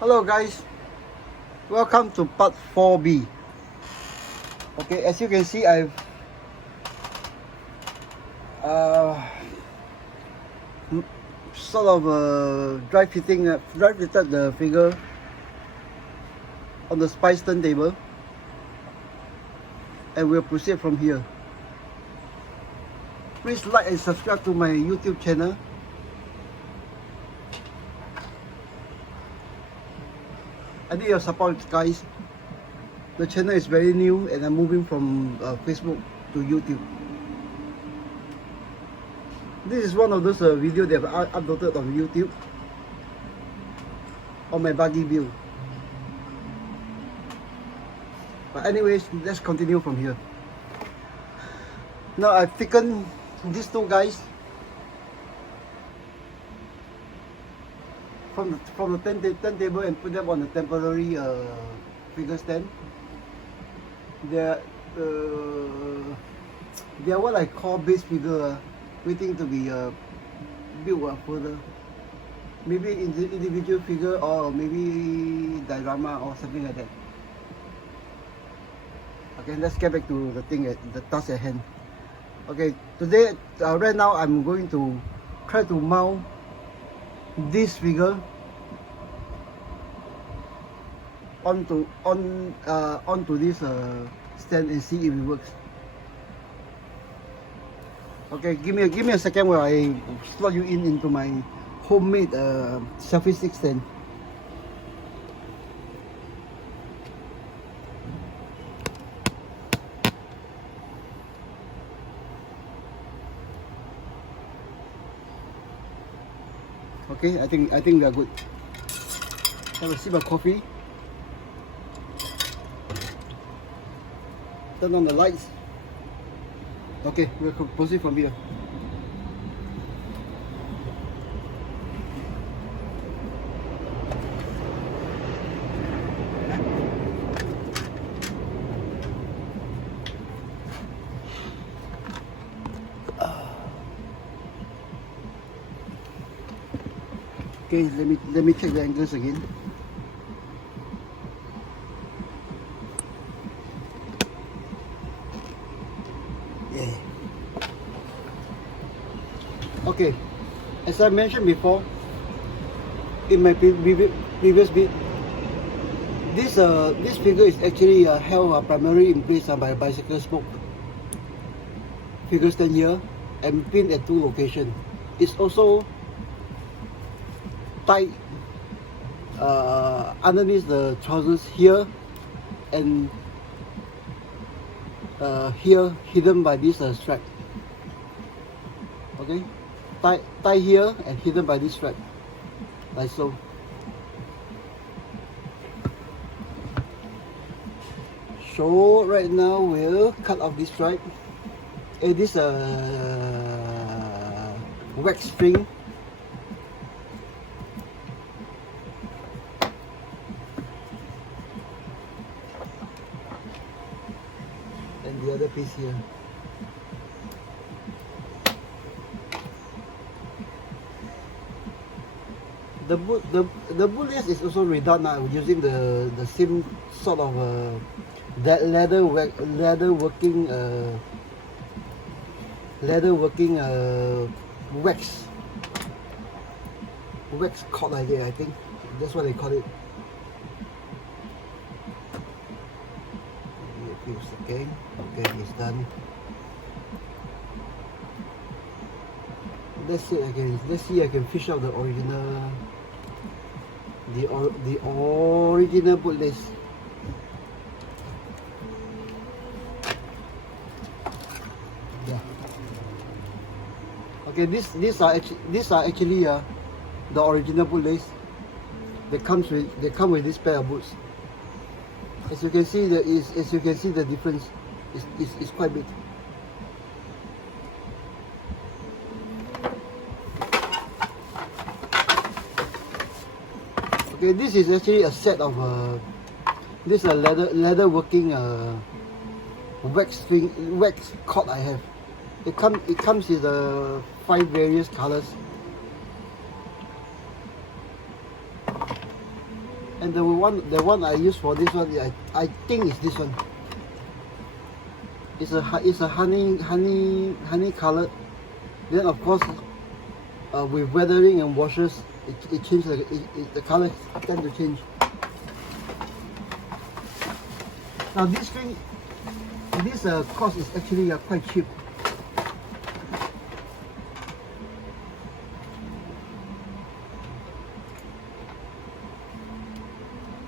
Hello guys, welcome to part 4B. Okay, as you can see, I've sort of dry fitted the figure on the spice turntable, and we'll proceed from here. Please like and subscribe to my YouTube channel. I need your support, guys. The channel is very new and I'm moving from Facebook to YouTube. This is one of those videos that I've uploaded on YouTube on my buggy build. But anyways, let's continue from here. Now I've taken these two guys from the turntable and put them on a temporary figure stand. They're what I call base figure, waiting to be built further. Maybe individual figure or maybe diorama or something like that. Okay, let's get back to the task at hand. Okay, today, right now, I'm going to try to mount this figure onto this stand and see if it works. Okay, give me a second while I slot you into my homemade selfie stick stand. Okay, I think we are good. Have a sip of coffee. Turn on the lights. Okay, we'll proceed from here. Okay, let me check the angles again. Yeah. Okay, as I mentioned before in my previous bit, this figure is actually held primarily in place by a bicycle spoke figure stand here and pinned at two locations. It's also tied underneath the trousers here and here, hidden by this strap. Okay, tie here and hidden by this strap, like so. So right now we'll cut off this strap and this wax string. And the other piece here. The bootlace is also redone now, using the same sort of that leather working wax cord idea. I think that's what they call it. Okay, it's done. Let's see I can fish out the original bootlace. Yeah. Okay, these are actually the original bootlace. They come with this pair of boots. As you can see, the difference is quite big. Okay, this is actually a set of this leather working wax cord I have. It comes with 5 various colors. And the one I use for this one, I think is this one. It's a honey colored. Then of course, with weathering and washes, it changes. The color tend to change. Now this thing, this cost is actually quite cheap.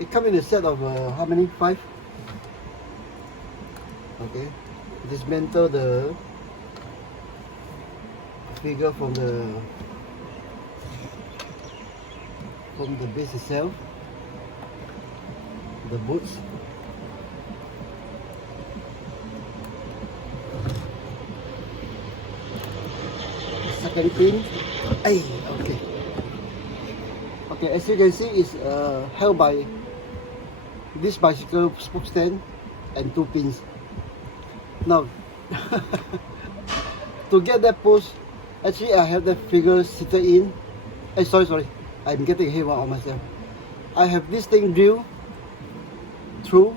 It comes in a set of how many? 5. Okay. Dismantle the figure from the base itself, the boots. Second pin. Hey, okay. Okay, as you can see, it's held by this bicycle spoke stand and 2 pins. Now, to get that post, actually I have that figure seated in. Sorry, I'm getting ahead of myself. I have this thing drilled through.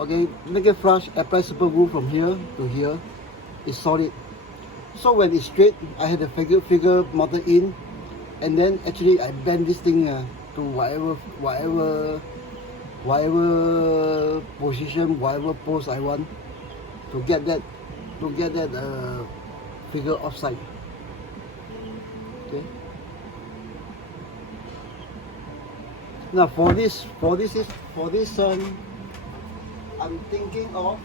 Okay, make it flush, apply super glue from here to here. It's solid. So when it's straight, I had the figure mounted in, and then actually I bend this thing to whatever position, whatever pose I want to get that figure offside. Okay. Now for this I'm thinking of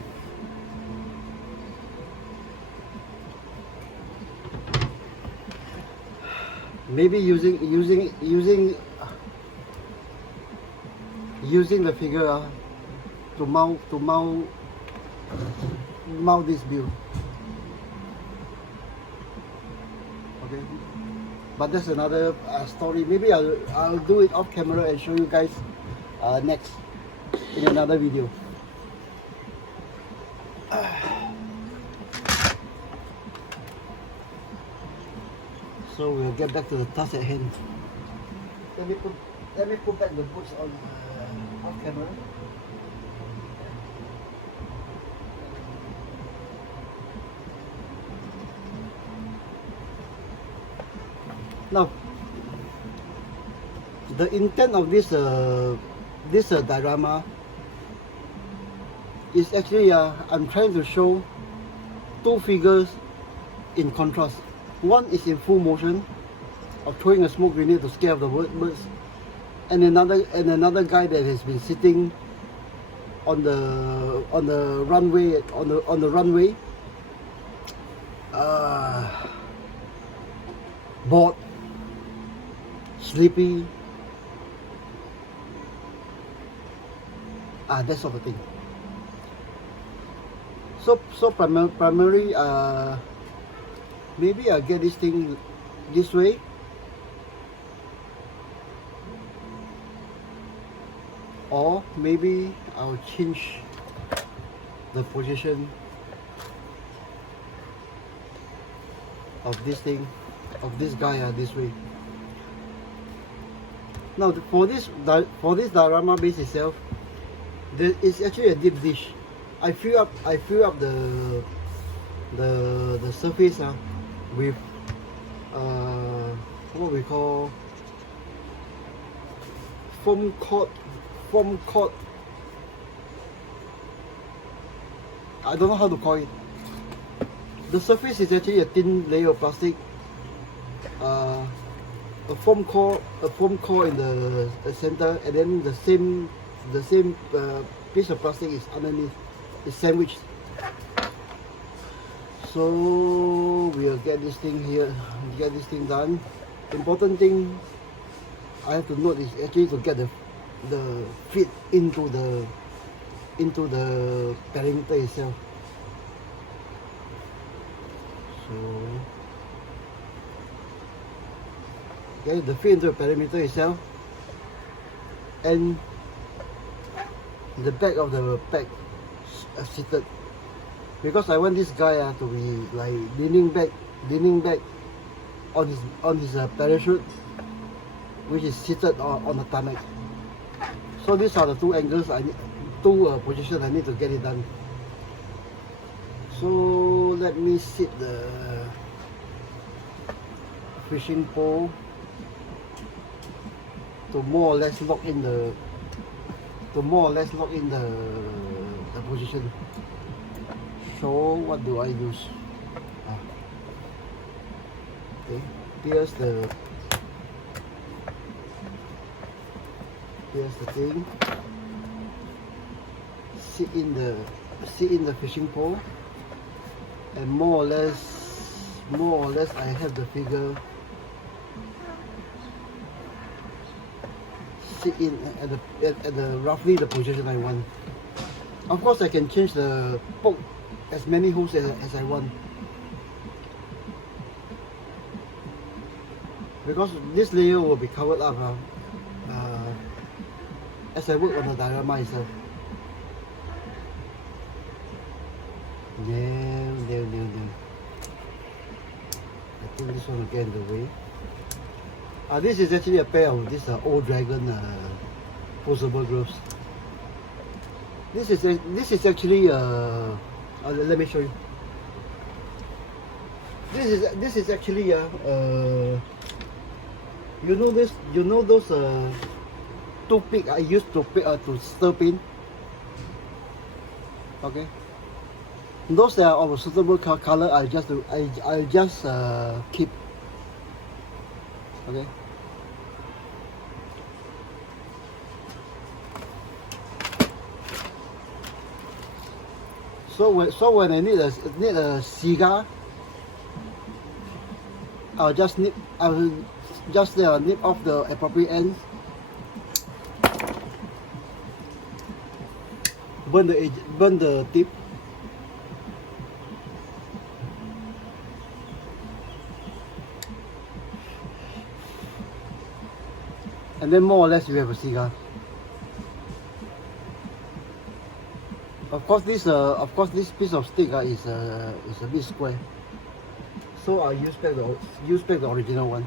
maybe using the figure to mount this build. Okay, but that's another story. Maybe I'll do it off camera and show you guys next in another video. So we'll get back to the task at hand. Let me put back the boots on off camera. Now, the intent of this diorama is actually I'm trying to show 2 figures in contrast. One is in full motion of throwing a smoke grenade to scare off the birds, and another guy that has been sitting on the runway bored, sleepy, that sort of thing. So primary maybe I'll get this thing this way. Or maybe I'll change the position of this thing, of this guy this way. Now for this diorama base itself, there is actually a deep dish. I fill up the surface with what we call foam cord. I don't know how to call it. The surface is actually a thin layer of plastic. A foam core in the center, and then the same piece of plastic is underneath. It's sandwiched. So we'll get this thing here, get this thing done. Important thing I have to note is actually to get the fit into the perimeter itself. So okay, the fit into the perimeter itself, and the back of the pack seated, because I want this guy to be like leaning back on his parachute, which is seated on the tarmac. So these are the two angles I need, two positions I need to get it done. So let me sit the fishing pole to more or less lock in the position. So what do I use? Okay, here's the thing. Sit in the fishing pole, and more or less I have the figure sit in at the roughly the position I want. Of course I can change the poke as many holes as I want, because this layer will be covered up as I work on the diorama itself. No. I think this one will get in the way. This is actually a pair of this old dragon possible grooves. This is actually let me show you. This is actually you know those toothpick I used to stir pin. Okay. Those that are of a suitable color, I'll just keep. Okay. So when I need a cigar, I'll just nip off the appropriate ends. Burn the tip. And then more or less you have a cigar. Of course this piece of stick is a bit square, so I'll use back the original one.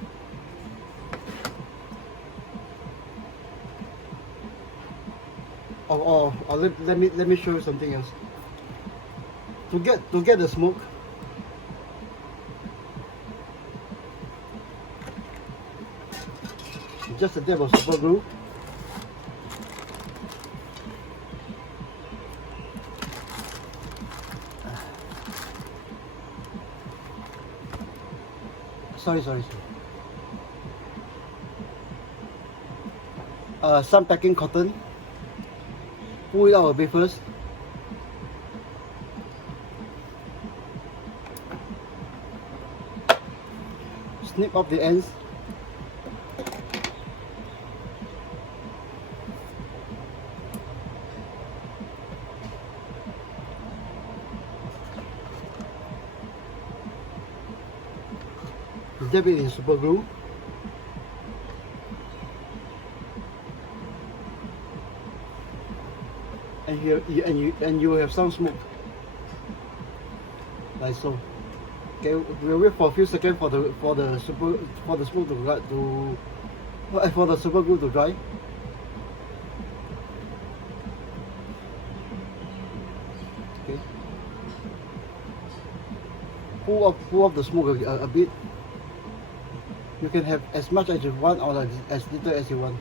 Let me show you something else. To get the smoke, just a dab of super glue. Sorry. Some packing cotton. Pull it out a bit first. Snip off the ends. Dab it in super glue. And here you have some smoke, like so. Okay, we'll wait for a few seconds for the smoke for the super glue to dry. Okay. Pull off the smoke a bit. You can have as much as you want or as little as you want.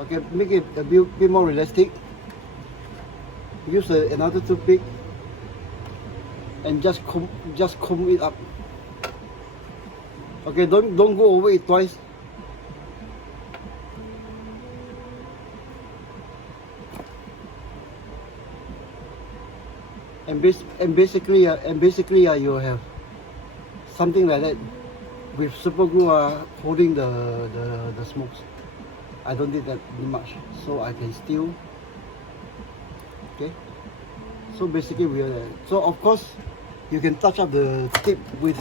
Okay, make it a bit more realistic. Use another toothpick and just comb it up. Okay, don't go over it twice. And basically you have something like that with super glue holding the smokes. I don't need that much, so I can still. Okay, so basically we are there. So of course you can touch up the tip with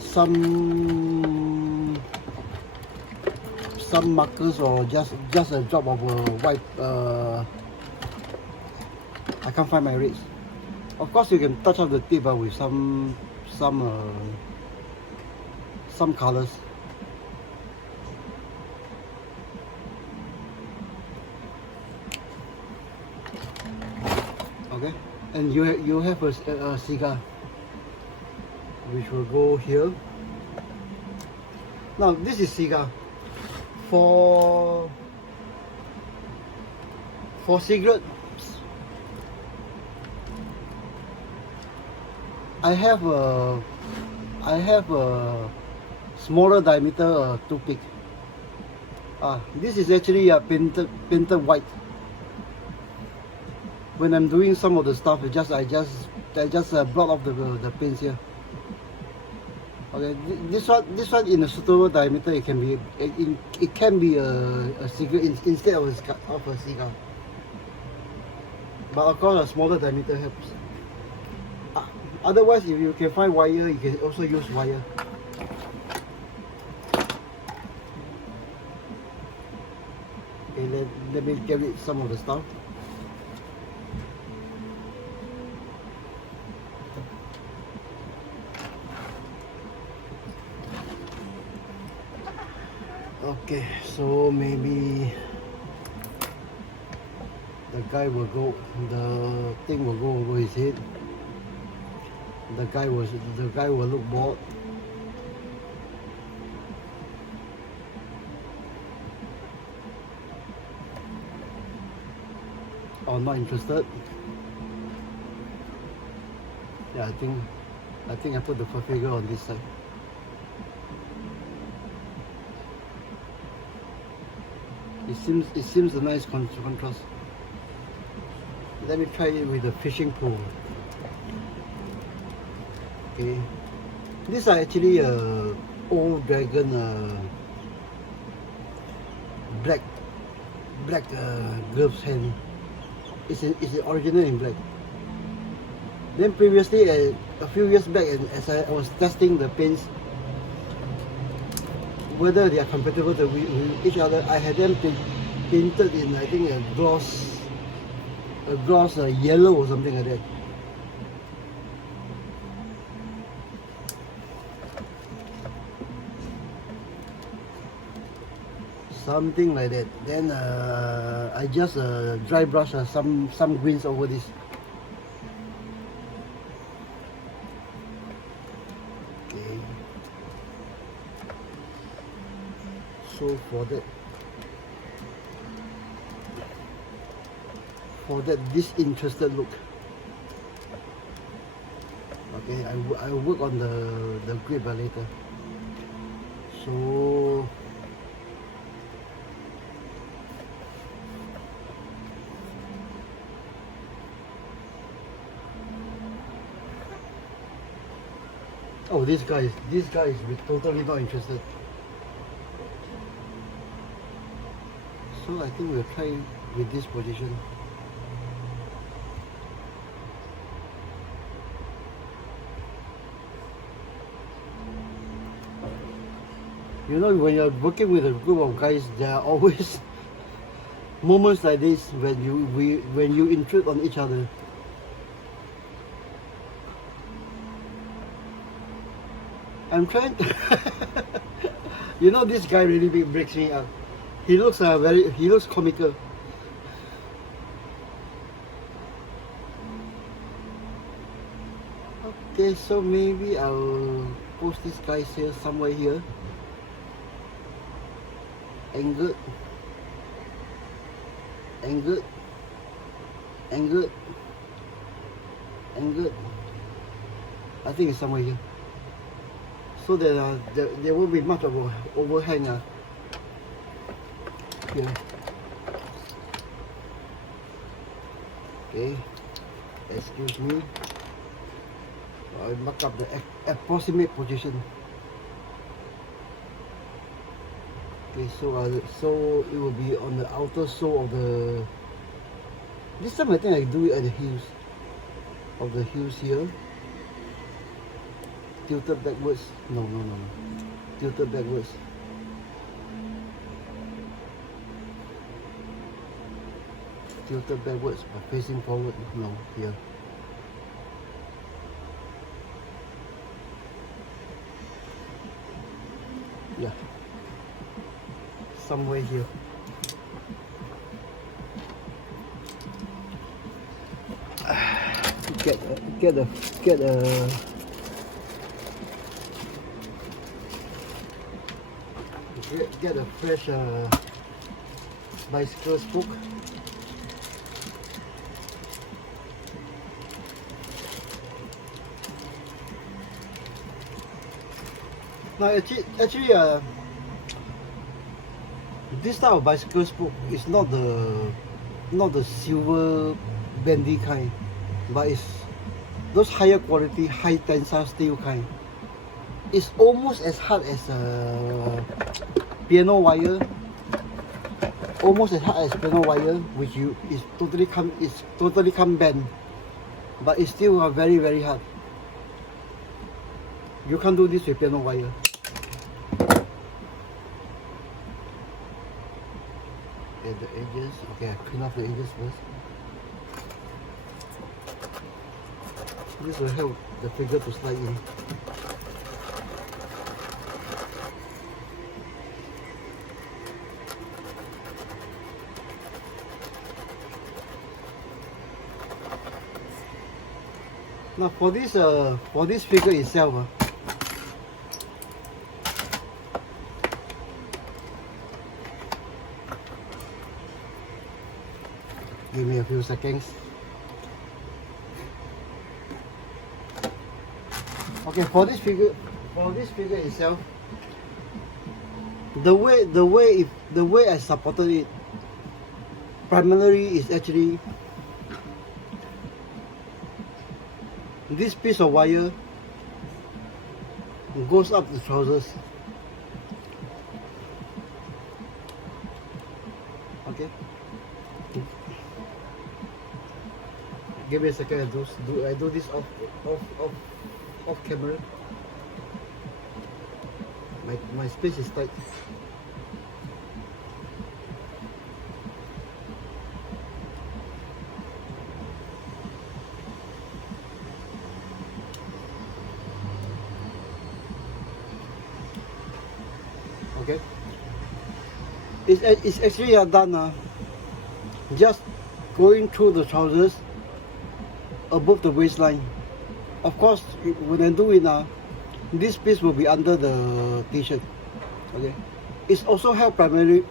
some markers or just a drop of white. I can't find my rates. Of course you can touch up the tip with some colors. Okay, and you have a cigar, which will go here. Now this is cigar. For cigarette, I have a smaller diameter toothpick. This is actually painted white. When I'm doing some of the stuff, I just blot off the paints here. Okay, this one in a suitable diameter, it can be a cigarette instead of a cigar. But of course, a smaller diameter helps. Otherwise, if you can find wire, you can also use wire. Okay, let me get rid some of the stuff. Okay, so maybe the thing will go over his head. The guy will look bored. Or not interested. Yeah, I think I put the figure on this side. It seems a nice contrast. Let me try it with the fishing pole. Okay, these are actually old dragon black gloves hand. It's original in black. Then previously, a few years back, as I was testing the paints, whether they are compatible with each other, I had them painted in, I think, a gloss yellow or something like that. Something like that. Then I just dry brush some greens over this. Okay. So for that disinterested look, okay, I work on the grip later. So oh, this guy is totally not interested. So I think we'll try with this position. You know, when you're working with a group of guys, there are always moments like this when you intrude on each other. I'm trying to you know, this guy really breaks me up. He looks comical. Okay, so maybe I'll post this guy here somewhere here. Angled. I think it's somewhere here. So that there won't be much of an overhang here. Okay, excuse me. I'll mark up the approximate position. Okay, so it will be on the outer sole of the. This time I think I do it at the heels of the heels here. Tilted backwards. No. Tilted backwards. Tilted backwards, but facing forward. No, here. Yeah. Somewhere here. get a fresh bicycle spoke. Now actually this type of bicycle spoke is not the silver bendy kind, but it's those higher quality, high tensile steel kind. It's almost as hard as a piano wire. Almost as hard as piano wire, which is totally can't bend, but it's still very, very hard. You can't do this with piano wire. At the edges, okay, I clean off the edges first. This will help the figure to slide in. Now for this figure itself, give me a few seconds. Okay, for this figure itself, the way I supported it primarily is actually this piece of wire goes up the trousers. Okay. Give me a second. I do this off camera. My space is tight. Okay. It's actually done just going through the trousers above the waistline. Of course, when I do it this piece will be under the t-shirt. Okay. It's also held primarily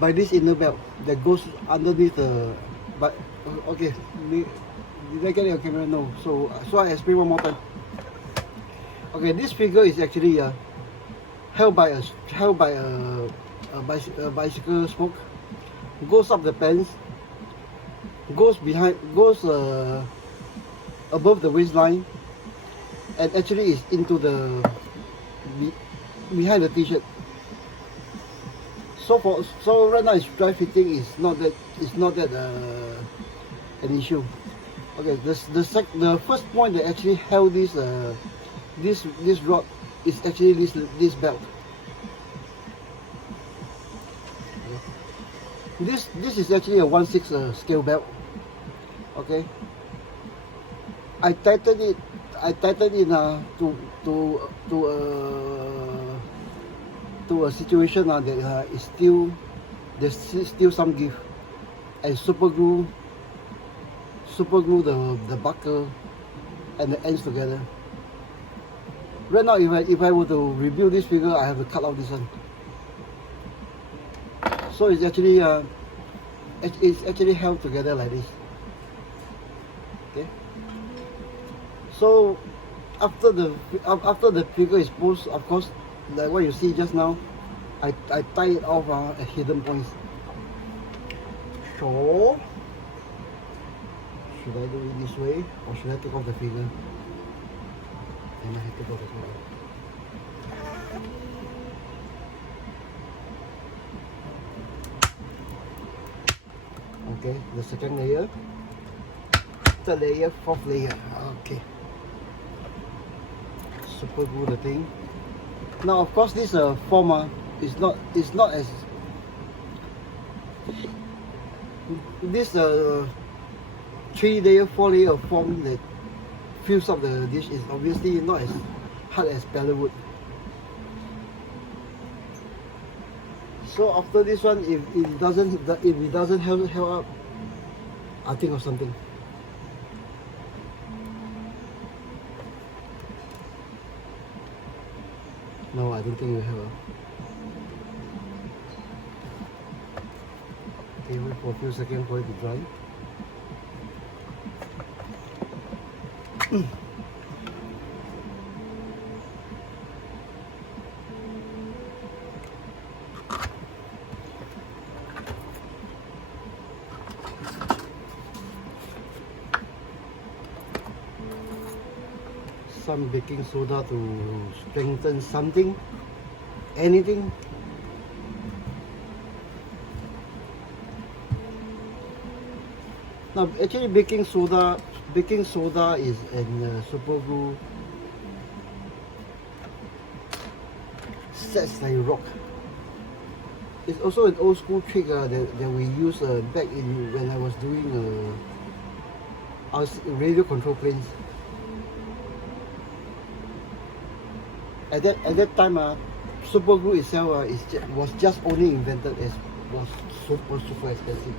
by this inner belt that goes underneath the. But okay, did I get it on camera? No. So I explain one more time. Okay, this figure is actually held by a bicycle spoke, goes up the pants, goes above the waistline, and actually is into the behind the t-shirt. So right now it's dry fitting is not that an issue. Okay, the first point that actually held this rod is actually this belt. This is actually a 1/6 scale belt. Okay. I tightened it to a situation that is there's still some give, and super glue the buckle and the ends together. Right now, if I were to rebuild this figure, I have to cut out this one. So it's actually held together like this. Okay. So after the figure is posed, of course, like what you see just now, I tie it off at hidden points. So should I do it this way, or should I take off the figure? I might have to take off the figure. Okay, the second layer, third layer, fourth layer. Okay. Super glue the thing. Now, of course, this form is not as this 3-layer, 4-layer form that fills up the dish is obviously not as hard as pallet wood. So after this one, if it doesn't hold up, I'll think of something. No, I don't think you have. Okay, wait for a few seconds for it to dry. Some baking soda to strengthen something, anything. Now, actually, baking soda is in super glue sets like rock. It's also an old school trick that we use back in when I was doing radio control planes. At that time, super glue itself was just only invented as was super expensive.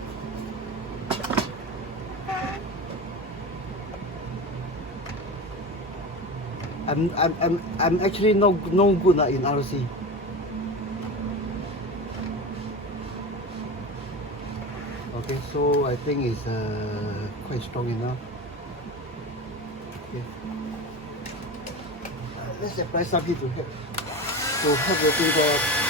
I'm actually no good in RC. Okay, so I think it's quite strong enough. Okay. Let's apply some heat to help the thing